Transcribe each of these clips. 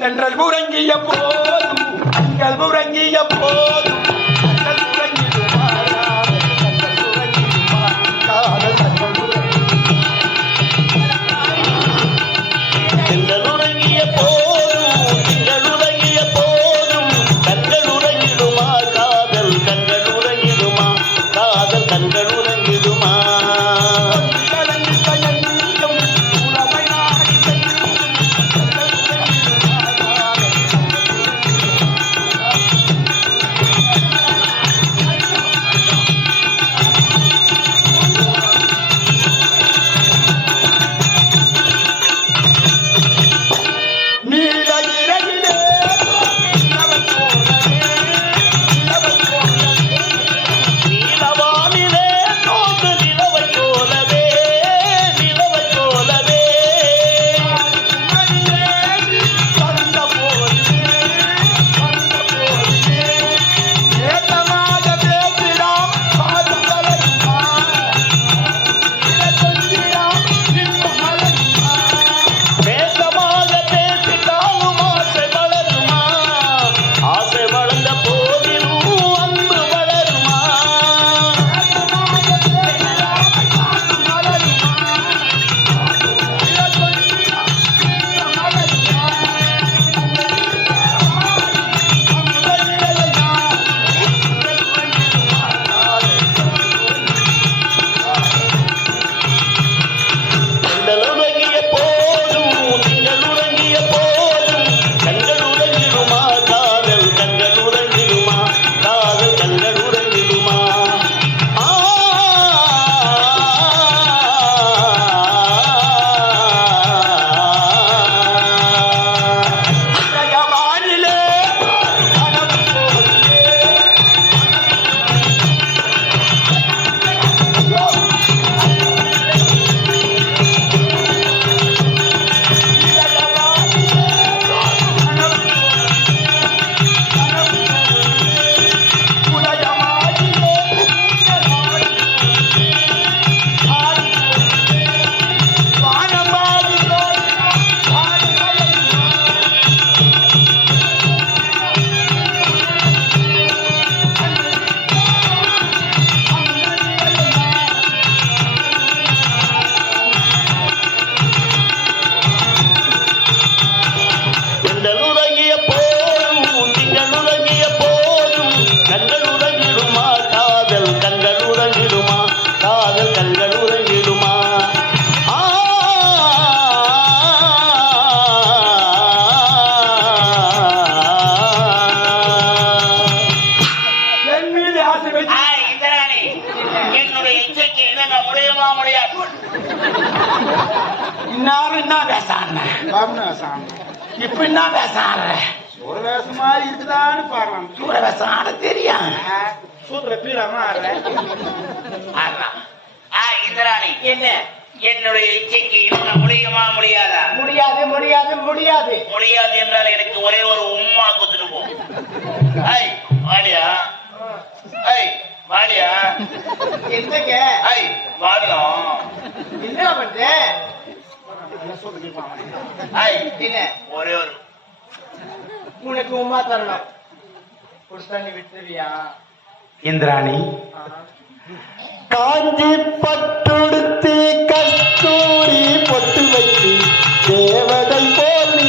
தென்றல் உறங்கிய போதும். கண்கள் உறங்கிய போதும். முடியுமா முடியாது இன்னாரும் என்ன பேசான இப்ப என்ன பேசான மாதிரி இருக்குதான்னு பாக்கலாம் சூட பேசான தெரியும் சூத்திர பீலாமா ஆமா. ஆ, இந்திராணி என்ன? என்னுடைய இச்சைக்கு என்ன முடியுமா முடியாதா? முடியாது முடியாது முடியாது. முடியாது என்றால் எனக்கு ஒரே ஒரு உம்மா குத்துட்டு போ. ஐ வாடியா. ஐ வாடியா. என்னங்க? ஐ வாடியா என்ன பண்ற? ஐ என்ன? ஒரே ஒரு உனக்கு உமா தரணும். நீ விட்டுருவியா? இந்திராணி. காஞ்சி பட்டுடுத்தி கஸ்தூரி பொட்டு வைத்து தேவதை போல் நீ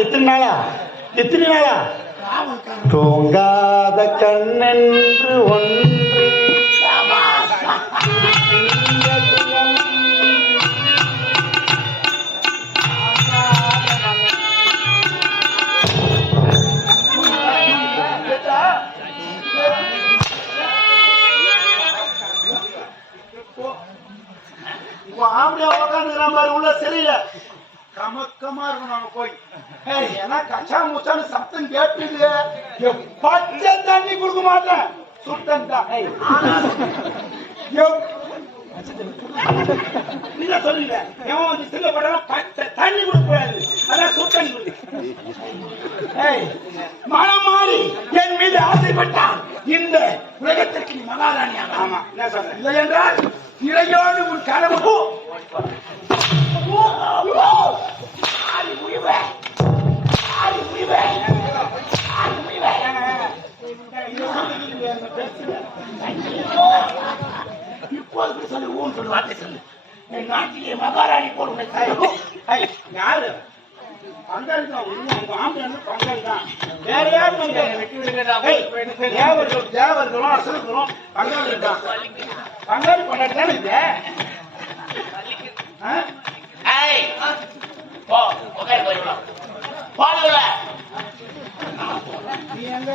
எத்தனை நாளா? எத்தனை நாளா? தூங்காத கண்ணென்று ஒன்று. உட்காந்துக்கிறான் பாரு உள்ள சரியில்லை. கமக்கமா இருக்கும் நாங்க போய் ஏன்னா கச்சா முச்சான்னு சத்தம் கேட்டுது பச்சை தண்ணி கொடுக்க மாட்டேன். சுத்தம் தான். நீங்க சொல்லுங்க. எவன் வந்து சில்ல பச்சை தண்ணி கொடுக்க கூடாது அதான் சுத்தம் மனம் மாறி என் மீது ஆசைப்பட்டான். இந்த உலகத்திற்கு நீ ஆமா என்ன இல்லை என்றால் இளையோடு உன் யாரு? பங்காளி தான். உங்க ஆம்பளை பங்காளி தான் வேற யாரும் பங்காளி விட்டு விடுங்கடா ஏய், தேவர்கள் தேவர்களும் அரசர்களும் பங்காளி தான் பங்காளி கொண்டாடி தானே போடுங்கள நீ எங்க?